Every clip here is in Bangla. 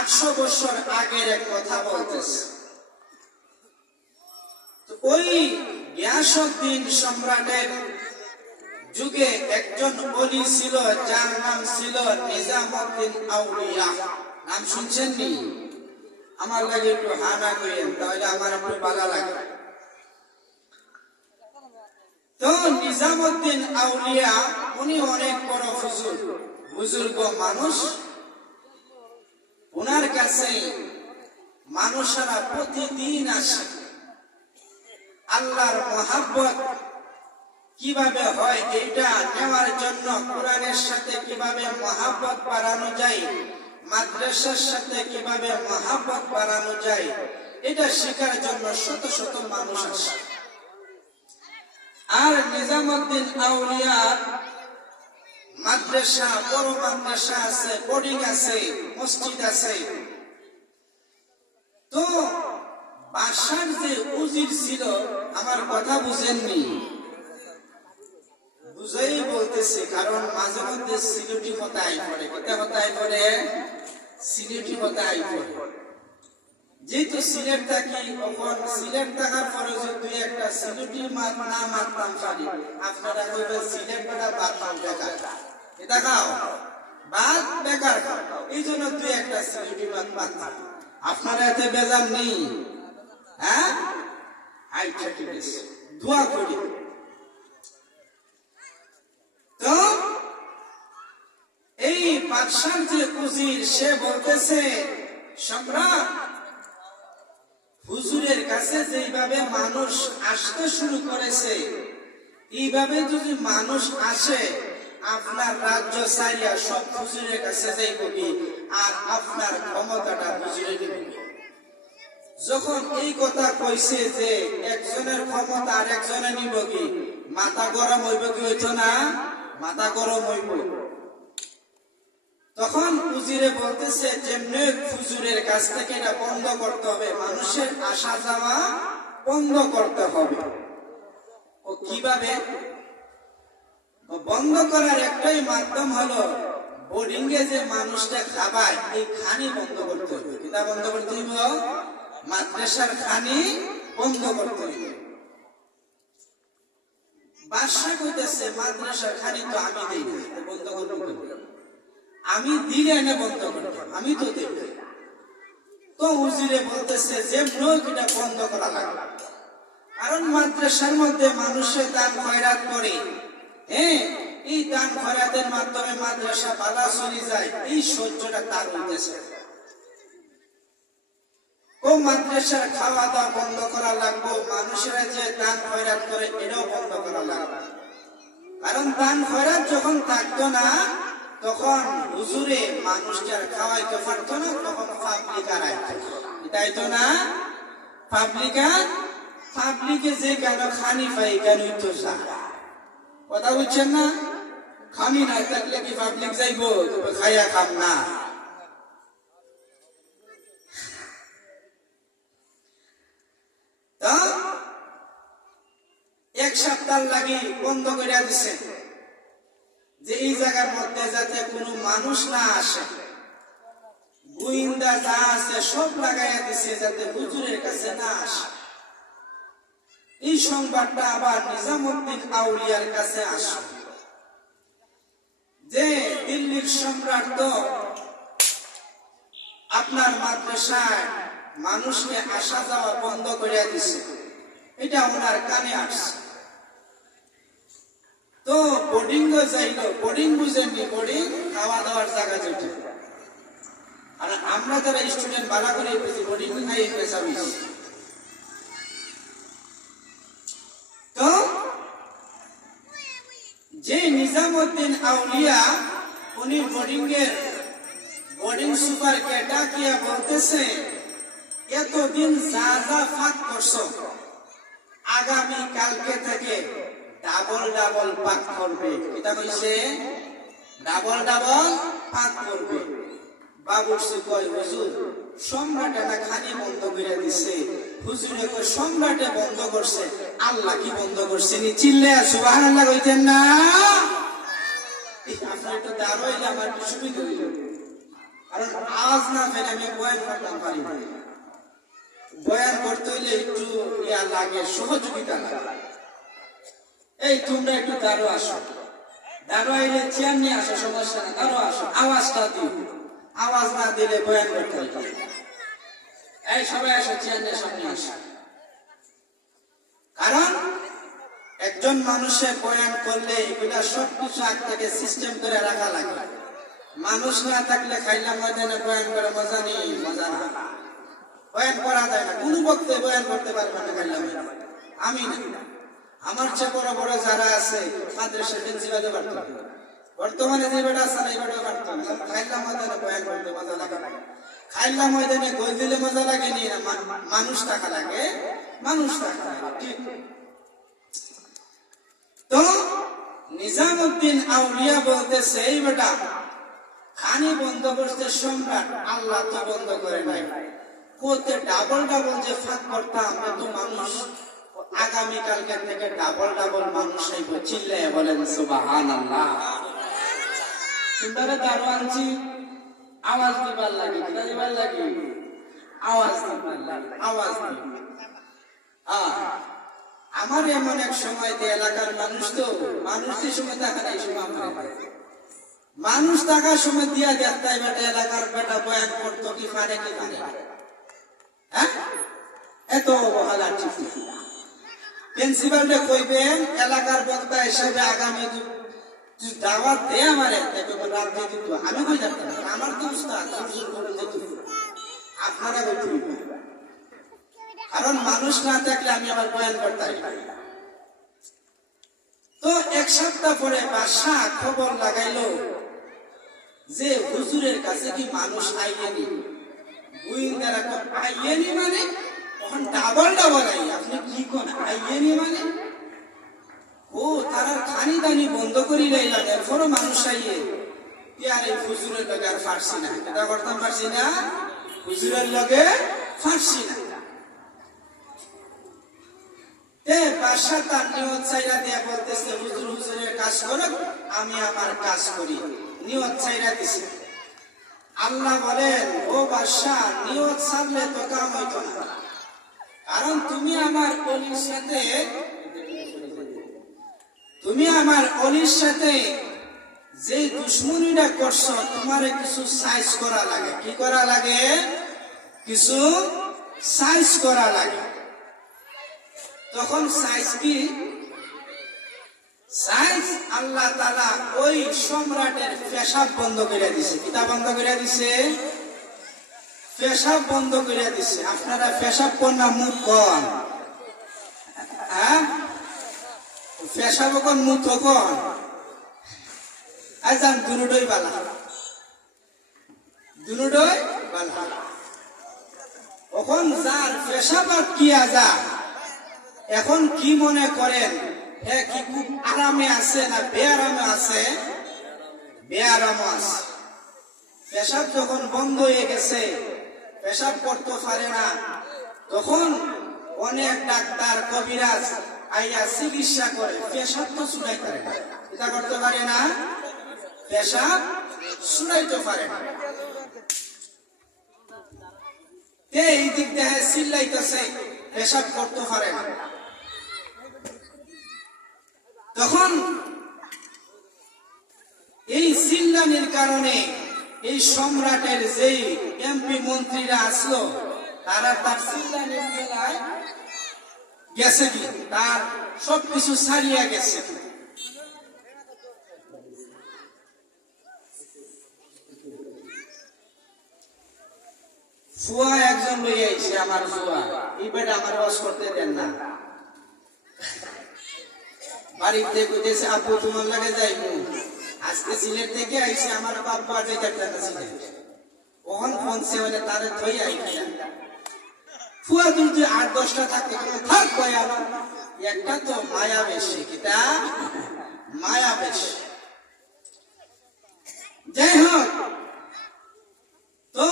800 বছর আগের এক কথা বলতেছে। ওই গিয়াসউদ্দিন সম্রাটের যুগে একজন ওলি ছিল, যার নাম ছিল নিজামউদ্দিন আউলিয়া। নাম শুনছেন নি? আমার লাগে একটু হানা করেন, তাহলে আমার একটু ভালো লাগে। তো নিজামউদ্দিন আউলিয়া উনি অনেক বড় বুজুর্গ মানুষ। ওনার কাছে মানুষেরা প্রতিদিন আসে। আল্লাহর মহাব্বত কিভাবে হয় এটা নেওয়ার জন্য, কোরআনের সাথে কিভাবে মহাব্বত বাড়ানো যায়, মাদ্রাসার সাথে কিভাবে মহাব্বত বাড়ানো যায়, এটা শেখার জন্য শত শত মানুষ আসে। আর নিজামউদ্দিন আউলিয়া মাদ্রাসা, বড় মাদ্রাসা আছে, বোর্ডিং আছে, মসজিদ আছে। তো বাদশার যে উজির ছিল, আমার কথা বুঝেননি? বুঝাই বলতেছে, কারণ মাঝে মধ্যে সিলেটি হতাই পড়ে। কোথায় হতাই পড়ে? সিলেটি হতাই পড়ে। যেহেতু সিলেট থাকি, তখন সিলেট থাকার পরে যে দুই একটা সিলেটি না মারতাম পারি, আপনারা কইবেন সিলেট বেটা বাদ বেকার। এটা খাও, বাদ বেকার খাও। এই জন্য দুই একটা সিলেটি মারতাম। আপনারা এতে বেজার নেই? হ্যাঁ, আইটা ঠিক আছে, দোয়া করি। তো এই বাদশার যে উজির, সে বলতেছে, সম্রাট, হুজুরের কাছে যেভাবে মানুষ আসতে শুরু করেছে, এইভাবে যদি মানুষ আসে, আপনার রাজ্য সারিয়া সব হুজুরের কাছে যাইব কি, আর আপনার ক্ষমতাটা হুজুরে দিবে। যখন এই কথা কইছে যে একজনের ক্ষমতা আর একজনে নিব কি, মাথা গরম হইব কি? হইতো না? মাথা গরম হইব। তখন উজিরে বলতেছে, যেমনি হুজুরের কাছ থেকে এটা বন্ধ করতে হবে, মানুষের আসা যাওয়া বন্ধ করতে হবে। ও কিভাবে বন্ধ করার একটাই মাধ্যম হলো, বোর্ডিং এ যে মানুষটা খাবায়, এই খানি বন্ধ করতে হবে। কিটা বন্ধ করতে হইব? মাদ্রাসার খানি বন্ধ করতে হইব। বাদশা কইতেছে, মাদ্রাসার খানি তো আমি দেই না, বন্ধ করতে হবে। আমি দিলে এনে বন্ধ করতে, আমি তো দেব। তো উজিরে বলতেছে, যে এটা বন্ধ করা লাগবে, কারণ মাদ্রাসার মধ্যে মানুষের দান খয়রাত করে। হ্যাঁ, এই দান খয়রাতের মাধ্যমে মাদ্রাসা বাধা চলে যায়, এই সহ্যটা তার হইতেছে। ও মাদ্রাসার খাওয়া দাওয়া বন্ধ করা লাগবে, মানুষেরা যে দান খয়রাত করে এটাও বন্ধ করা লাগবে। কারণ দান খয়রাত যখন থাকতো না, তখন হুজুরে মানুষটার খাওয়াইতে পারতো না, তখন পাবলিকার আইতো, তাই তো না? পাবলিকে যে কেন খানি পাই, কেন তো কথা বুঝছেন না? খানি না থাকলে কি পাবলিক যাইব? খাইয়া খাম না। এক সপ্তাহ লাগি বন্ধ করে দিছে, যে এই জায়গার মধ্যে যাতে কোনো মানুষ না আসে। গোয়েন্দা যা আছে সব লাগাইয়া দিছে, যাতে হুজুরের কাছে না আসে। এই সংবাদটা আবার নিজামউদ্দিন আউলিয়ার কাছে আসে, যে দিল্লির সম্রাট তো আপনার মাদ্রাসায় মানুষকে আসা যাওয়া বন্ধ করে দিছে। এটা ওনার কানে আসছে। তো বোর্ডিং যাইল, বোর্ডিং বুঝেননি? বোর্ডিং খাওয়া দাওয়ার জায়গা যেটা। আর আমরা যারা স্টুডেন্ট বালা করে বুঝি, বোর্ডিং খাই পেশাবি। তো যে নিজামউদ্দিন আউলিয়া, উনি বোর্ডিং সুপারকে ডাকিয়া বলতেছে, এতদিন যা যা ফাঁক করছো, আগামী কালকে থেকে ডাবল ডাবল পাক করবে। এটা কইছে, ডাবল ডাবল পাক করবে। বাবুর্চি কয়, হুজুর সম্রাটে না খানি বন্ধ করে দিছে। হুজুরে কয়, সম্রাটে বন্ধ করছে, আল্লাহ কি বন্ধ করছে? নি চিল্লে সুবহানাল্লাহ কইতেন না? আপনার একটু দাঁড়াইলে আমার একটু সুবিধা হইল। আর কারণ আওয়াজ না পেলে আমি বয়ান করতে পারি না। বয়ান করতে হইলে একটু ইয়া লাগে, সহযোগিতা লাগে। এই তোমরা একটু দাঁড়ো আসো, দাঁড়ো আইলে চেয়ার নিয়ে আসো, সমস্যা না, দাঁড়ো আসো, আওয়াজটা দিও। আওয়াজ না দিলে বয়ান করতে হবে। এই সবাই আসো, চেয়ার নিয়ে সামনে আসো। কারণ একজন মানুষের বয়ান করলে এগুলা সবকিছু আগ থেকে সিস্টেম করে রাখা লাগে। মানুষ না থাকলে খাইলা ময়দানে বয়ান করে মজা নেই, মজা না, বয়ান করা যায় না। কোন বক্তে বয়ান করতে পারবে না খাইলা ময়দানে। আমি না, আমার চেয়ে বড় বড় যারা আছে মাদ্রাসা প্রিন্সিপাল পারত, বর্তমানে যে বেটা আছে না এই বেটা পারত। খাইলা ময়দানে বয়ান করতে মজা লাগে না। খাইলা ময়দানে গোল দিলে মজা লাগে নি, মানুষ টাকা লাগে, মানুষ টাকা লাগে, ঠিক। তো নিজামুদ্দিন আউলিয়া বলতেছে, এই বেটা খানি বন্ধ করতে সম্রাট, আল্লাহ তো বন্ধ করে নাই। কোতে ডাবল ডাবল যে ফাঁক করতাম, এত মানুষ আগামীকালকে থেকে ডাবল ডাবল মানুষ আইব, চিল্লায় বলেন সুবহানাল্লাহ। তোমরা দাঁড়ো আনছি, আওয়াজ দিবার লাগে, কিনা দিবার লাগে, আওয়াজ দিবার লাগে, আওয়াজ দিই। আমার এমন এক সময় এলাকার মানুষ, তো মানুষ যে সময় দেখা নাই, সময় মানুষ থাকার সময় দিয়া দেখতাই বেটা এলাকার বেটা বয়ান করতো কি পারে কি পারে, হ্যাঁ, এত অবহেলা ঠিক। প্রিন্সিপালটা কইবেন এলাকার বক্তা হিসাবে আগামী দাওয়াত দে আমার, রাত দিয়ে দিত, আমি কই যাতাম, আমার তো উস্তাদ আপনারা বলতে, কারণ মানুষ না থাকলে আমি আমার বয়ান করতাম। তো এক সপ্তাহ পরে বাদশাহ খবর লাগাইলো যে হুজুরের কাছে কি মানুষ আইয়েনি। গোয়েন্দারা আইয়েনি মানে তখন ডাবল ডাবল আই, আপনি কি কোন আইয়েনি মানে, ও তারা খানি দানি বন্ধ করি লাইলাম, এরপরও মানুষ আইয়ে। আর এই হুজুরের লগে আর ফারছি না, এটা করতাম পারছি না, হুজুরের লগে ফারছি না। বাদশাহ তার নিয়ত চাইরা দিয়ে বলতেছে, হুজুর হুজুরের কাজ করো, আমি আমার কাজ করি। নিয়ত চাইরা দিছে। আল্লাহ বলেন, ও বাদশাহ, নিয়ত ছাড়লে তো কাম হইতো না, কারণ তুমি আমার অলির সাথে যে দুশ্মনীটা করছো, তোমার কিছু সাইজ করা লাগে। কি করা লাগে? কিছু সাইজ করা লাগে। তখন সাইজ কি? সাইজ আল্লাহ তাআলা ওই সম্রাটের পেশাব বন্ধ করে দিছে। কিতা বন্ধ করে দিছে? পেশাব বন্ধ করে দিছে। আপনারা পেশাব কোন না মুখ কোন? হ্যাঁ, পেশাব কোন মুখ কোন? আজান দুনুডই বালা, দুনুডই বালা। এখন যার পেশাব কি আজা, এখন কি মনে করেন কি খুব আরামে আছে না বেআরামে আছে? বেআরাম আছে। পেশাব যখন বন্ধ হয়ে গেছে, পেশাব করতে পারে না, তখন অনেক ডাক্তার কবিরাজ আইয়া চিকিৎসা করে। পেশাব তো ছুটাইতে পারে না, এটা করতে পারে না, পেশাব ছুটাইতে পারে না। এই দিক দিয়ে চিল্লাইতেছে, পেশাব করতে পারে না। তখন এই চিল্লানির কারণে এই সম্রাটের যেই এমপি মন্ত্রীরা আসলো, তারা তার চিল্লানির বেলায় গেছে কি, তার সবকিছু ছাড়িয়ে গেছে। ফুয়া একজন লইয়া আইছে, আমার ফুয়া, এই বেটা আমার ওয়াজ করতে দেন না। বাড়িতে কইতেছে, আপু তোমার লাগে যাইবো, আজকে সিলেট থেকে আইছে, আমার বাবা যাইতে পারতেছে না। ওখান ফোনছে বলে তারে ধই আইছে। ফুয়া যদি ৮-১০টা থাকে, থাক ভাই, আমার একটা তো মায়া বেশি। কিতা মায়া বেশি। যাই হোক, তো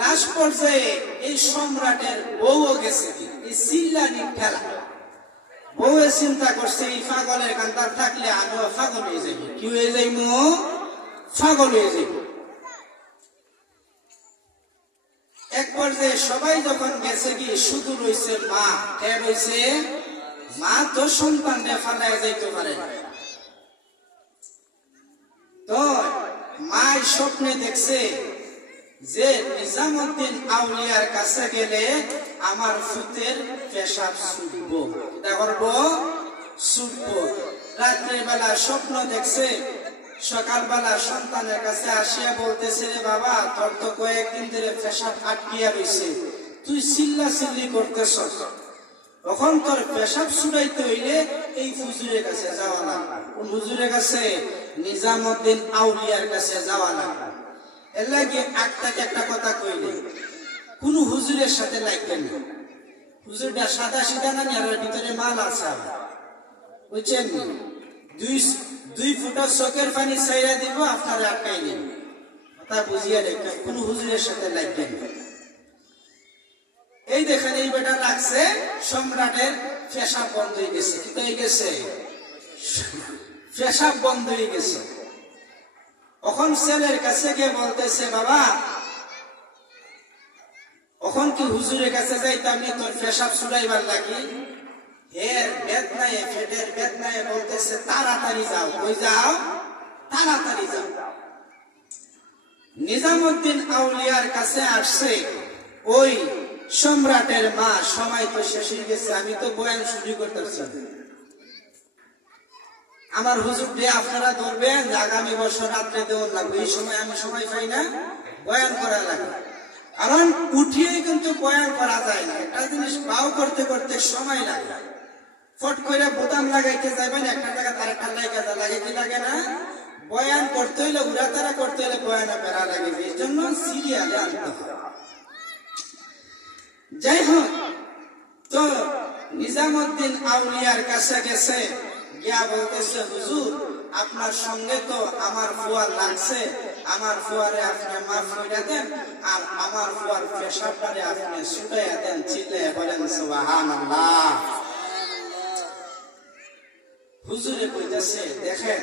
লাস্ট পর্যায়ে এই সম্রাটের বউও গেছে কি, এই চিল্লানি খেলা। বউয়ে চিন্তা করছে, এই পাগলের কান্তার থাকলে আমিও পাগল হয়ে যাইব। কি হয়ে যাইব? পাগল হয়ে যাইব। পর্যায়ে সবাই যখন গেছে গিয়ে শুধু রয়েছে মা, কে রয়েছে? মা তো সন্তানকে ফালায় যাইতে পারে না। তো মা স্বপ্নে দেখছে যে নিজামুদ্দিন আউলিয়ার কাছে গেলে আমার ফুতের পেশাব ছুটবো, এটা করবো, ছুটবো। রাত্রের বেলা স্বপ্ন দেখছে, সকালবেলা সন্তানের কাছে আসিয়া বলতেছে, বাবা তোর তো কয়েকদিন ধরে পেশাব আটকিয়া রয়েছে, তুই চিল্লা চিল্লি করতেছ, তখন তোর পেশাব ছুটাইতে হইলে এই হুজুরের কাছে যাওয়া লাগবে। কোন হুজুরের কাছে? নিজামুদ্দিন আউলিয়ার কাছে যাওয়া লাগবে। এর লাগে আটটাকে একটা কথা কইলে কোন হুজুরের সাথে লাগবেন না। হুজুরটা সাদা সিধা না, আর ভিতরে মাল আছে, বুঝছেন? দুই ফুটা চোখের পানি ছাইরা দিব, আপনারা আটকাই দিন, তা বুঝিয়ে দেখবেন কোন হুজুরের সাথে লাগবেন না। এই দেখেন এই বেটা রাখছে, সম্রাটের পেশাব বন্ধ হয়ে গেছে। কি হয়ে গেছে? পেশাব বন্ধ হয়ে গেছে। তখন ছেলের কাছে গিয়ে বলতেছে, বাবা তখন কি হুজুরের কাছে যাইতাম নি তোর পেশাব ছুটাইবার লাগি? এর বেদনায়, পেটের বেদনায় বলতেছে, তাড়াতাড়ি যাও। কই যাও? তাড়াতাড়ি যাও। নিজামুদ্দিন আউলিয়ার কাছে আসছে ওই সম্রাটের মা। সময় তো শেষ হয়ে গেছে, আমি তো বয়ান শুরু করতেছি। আমার হুজুর দিয়ে আপনারা ধরবেন, আগামী বছর রাত্রে দেওয়ার লাগবে। এই সময় আমি সময় পাই না, বয়ান করা লাগে। কারণ উঠিয়ে কিন্তু বয়ান করা যায় না, একটা জিনিস পাও করতে করতে সময় লাগে। ফট করে বোতাম লাগাইতে যাবেন, একটা জায়গা তার একটা লাগে, কি লাগে না? বয়ান করতে হইলে, উড়াতারা করতে হইলে বয়ানে বেড়া লাগে, এই জন্য সিরিয়ালে আনতে হয়। যাই হোক, তো নিজামুদ্দিন আউলিয়ার কাছে গেছে, গিয়া বলতেছে, হুজুর আপনার সঙ্গে তো আমার ফুয়ার লাগছে, আমার ফুয়ারে আপনি মাফ করে দেন, আর আমার ফুয়ার পেশাবটারে আপনি ছুটাইয়া দেন। চিল্লে বলেন সুবহানাল্লাহ। হুজুরে কইতেছে, দেখেন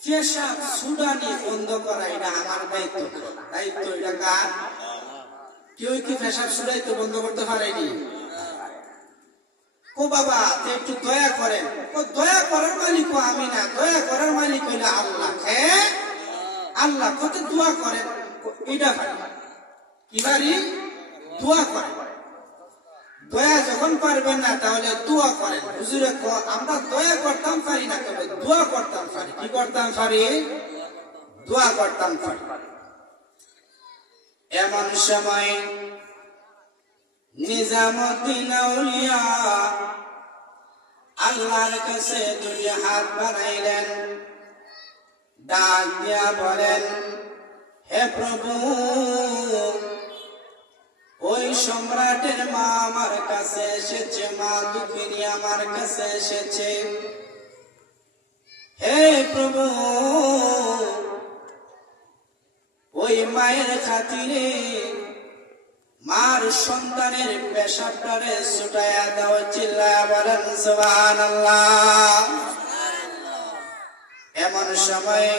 পেশাব ছুটানি বন্ধ করা এটা আমার দায়িত্ব। দায়িত্ব এটা কার? কেউ কি পেশাব ছুটাইতে বন্ধ করতে পারেনি? ও বাবা একটু দয়া করেন। ও দয়া করার মালিক আমি না, দয়া করার মালিক হইলে আল্লাহ। হ্যাঁ আল্লাহ। কত দোয়া করেন, এটা কি পারি? দোয়া করেন। দয়া যখন পারবেন না তাহলে দোয়া করেন। হুজুরে আমরা দয়া করতাম পারি না, তবে দোয়া করতাম পারি। কি করতাম পারি? দোয়া করতাম পারি। এমন সময় নিজামুদ্দিন আউলিয়া আল্লাহর কাছে দুই হাত বাড়াইলেন, ডাক দিয়া বলেন, হে প্রভু ওই সম্রাটের মা আমার কাছে এসেছে, মা দুঃখিনী আমার কাছে এসেছে। হে প্রভু ওই মায়ের খাতিরে মার সন্তানের পেশাবটারে ছুটাইয়া দাও। চিল্লায়া বলেন সুবহানাল্লাহ। এমন সময়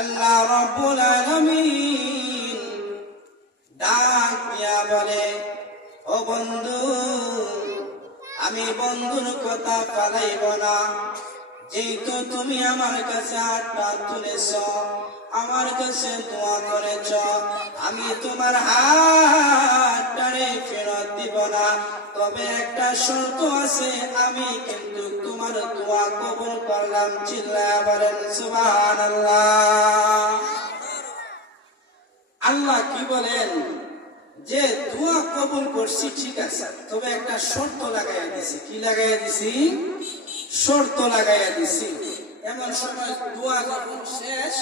আল্লাহ রাব্বুল আলামিন ডাক দিয়া বলে, ও বন্ধু আমি বন্ধুর কথা পালাইব না, যেহেতু তুমি আমার কাছে হাতটা তুলেছ, আমার কাছে দোয়া করেছ, আমি তোমার হাতটারে ফেরত দিব না। তবে একটা শর্ত আছে, আমি কিন্তু তোমার দোয়া কবুল করলাম। চিল্লায়া বলেন সুবহানাল্লাহ। আল্লাহ কি বলেন যে দোয়া কবুল করছি, ঠিক আছে, তবে একটা শর্ত লাগাইয়া দিছি। কি লাগাইয়া দিছি? শর্ত লাগাইয়া দিছি। এমন সময় দোয়া যখন শেষ,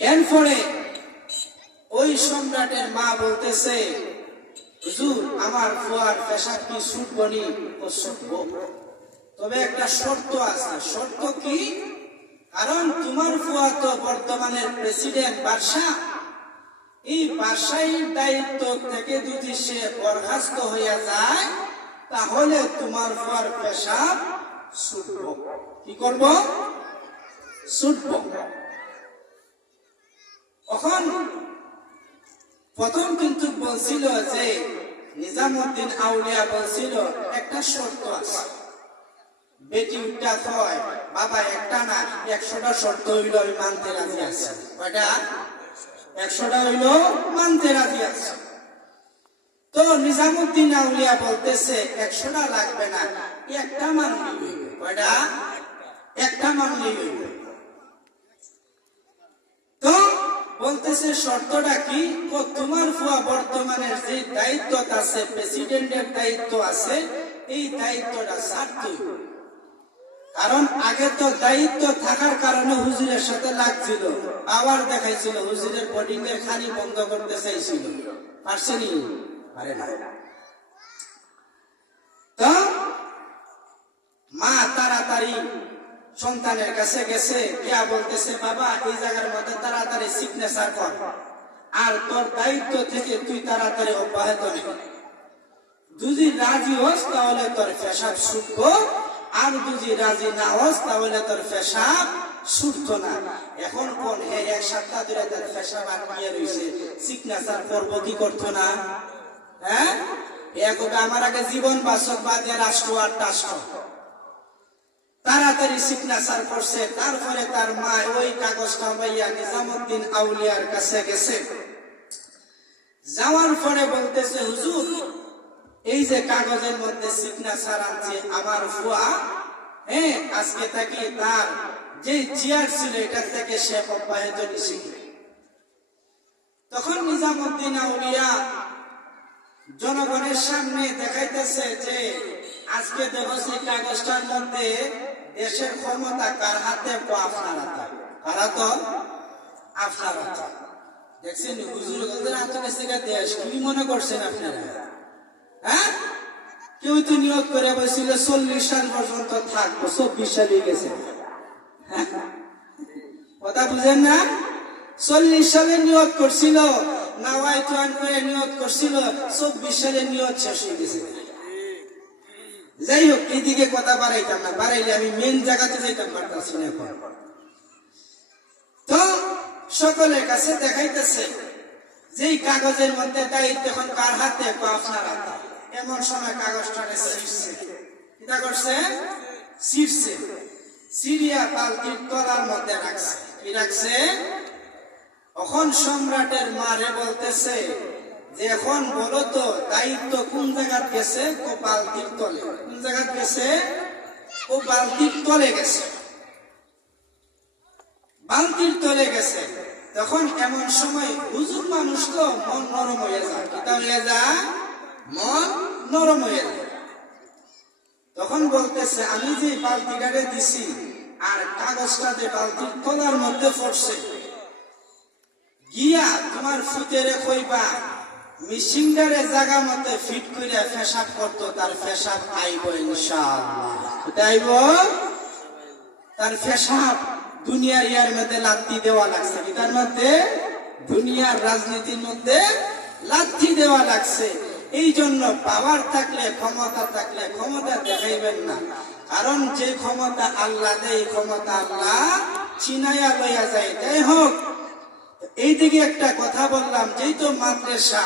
এরপরে ওই সম্রাটের মা বলতেছে, হুজুর আমার ফুয়ার পেশাব কি ছুটবনি? ও ছুটবো, তবে একটা শর্ত আছে। শর্ত কি? কারণ তোমার ফুয়া তো বর্তমানের প্রেসিডেন্ট, বাদশা। এই বাদশাহীর দায়িত্ব থেকে যদি সে বরখাস্ত হইয়া যায়, তাহলে তোমার ফুয়ার পেশাব ছুটবো। কি করব? ছুটবো। তখন প্রথম কিন্তু বলছিল যে নিজামুদ্দিন আউলিয়া বলছিল একটা শর্ত আছে, বেটি উঠা হয় বাবা একটা না 100টা শর্ত হইল আমি মানতে রাজি আছি। কয়টা? 100টা হইল মানতে রাজি আছে। তো নিজামুদ্দিন আউলিয়া বলতেছে 100টা লাগবে না, একটা মানলেই হইবে। কয়টা? একটা মানলেই হইবে। তো বলতেছে শর্তটা কি? তোমার ফুয়া বর্তমানের যে দায়িত্ব আছে, প্রেসিডেন্টের দায়িত্ব আছে, এই দায়িত্বটা ছাড়তে হইবে। কারণ আগে তো দায়িত্ব থাকার কারণে হুজুরের সাথে লাগছিল, আবার দেখাইছিল, হুজুরের বোর্ডিং এর খানি বন্ধ করতে চাইছিল, পারছেনি? পারে না। তো মা তাড়াতাড়ি সন্তানের কাছে গেছে, গিয়া বলতেছে বাবা এই জায়গার মধ্যে তাড়াতাড়ি সিগনেচার কর, আর তোর দায়িত্ব থেকে তুই তাড়াতাড়ি অব্যাহত নে। যদি রাজি হস তাহলে তোর পেশাব ছুটবো, আর যদি রাজি না হস তাহলে তোর পেশাব ছুটতো না। এখন কোন এক সপ্তাহ ধরে তার পেশাব আটকিয়ে রয়েছে, সিগনেচার করবো কি করতো না? হ্যাঁ, আমার আগে জীবন বাঁচক বাদে রাষ্ট্র আর রাষ্ট্র। তাড়াতাড়ি সিগনেচার করছে। তারপরে তার মা ওই কাগজটা পাইয়া নিজামুদ্দিন আউলিয়ার কাছে গেছে। যাওয়ার পরে বলতেছে হুজুর এই যে কাগজের মধ্যে সিগনেচার আছে আমার ফুয়া, হ্যাঁ আজকে থেকে তার যে চেয়ার ছিল এটা থেকে সে অব্যাহত নিছে। তখন নিজামুদ্দিন আউলিয়া জনগণের সামনে দেখাইতেছে যে আজকে দেখো সেই কাগজটার মধ্যে দেশের ক্ষমতা কার হাতে? আপনার হাতে। কার হাতে? আপনার হাতে। দেখছেন হুজুর হাতে দেশ কি মনে করছেন আপনারা? হ্যাঁ, কেউ তো নিয়োগ করে বলছিল 40 সাল পর্যন্ত থাকবো, 24 সালে গেছে। কথা বুঝেন না? 40 সালে নিয়োগ করছিল, নাওয়াই তুয়ান করে নিয়োগ করছিল, 24 সালে নিয়োগ শেষ হয়ে গেছে। যাই হোক, এইদিকে কথা বাড়াইতাম না, বাড়াইলে আমি মেন জায়গাতে যাইতাম পারতাছি না এখন। তো সকলের কাছে দেখাইতেছে যে কাগজের মধ্যে দায়িত্ব এখন কার হাতে? আপনার হাতে। এমন সময় কাগজটাকে ছিঁড়ছে। কিটা করছে? ছিঁড়ছে। সিরিয়া বালতির তলার মধ্যে রাখছে। কি রাখছে? এখন সম্রাটের মারে বলতেছে যে এখন বলো তো দায়িত্ব কোন জায়গায় গেছে? ও বালতির তলে। কোন জায়গায় গেছে? ও বালতির তলে গেছে। বালতির তলে গেছে। তখন এমন সময় হুজুর মানুষ তো মন নরম হয়ে যায়। কিতা হয়ে যায়? মন নরম হয়ে যায়। তখন বলতেছে আমি যে বালতিটারে দিছি আর কাগজটা যে বালতির তলার মধ্যে পড়ছে, গিয়া তোমার ফুতেরে কইবা মিশিংটারে জায়গা মতে ফিট করে পেশাব করতো, তার পেশাব আইব ইনশাআল্লাহ। আইব তার পেশাব। দুনিয়ার ইয়ার মধ্যে লাথি দেওয়া লাগছে, এটার মধ্যে দুনিয়ার রাজনীতির মধ্যে লাথি দেওয়া লাগছে। এই জন্য পাওয়ার থাকলে, ক্ষমতা থাকলে ক্ষমতা দেখাইবেন না, কারণ যে ক্ষমতা আল্লাহ দেয় এই ক্ষমতা আল্লাহ ছিনাইয়া লইয়া যায়। যাই হোক, এইদিকে একটা কথা বললাম, যেই তো মাদ্রাসা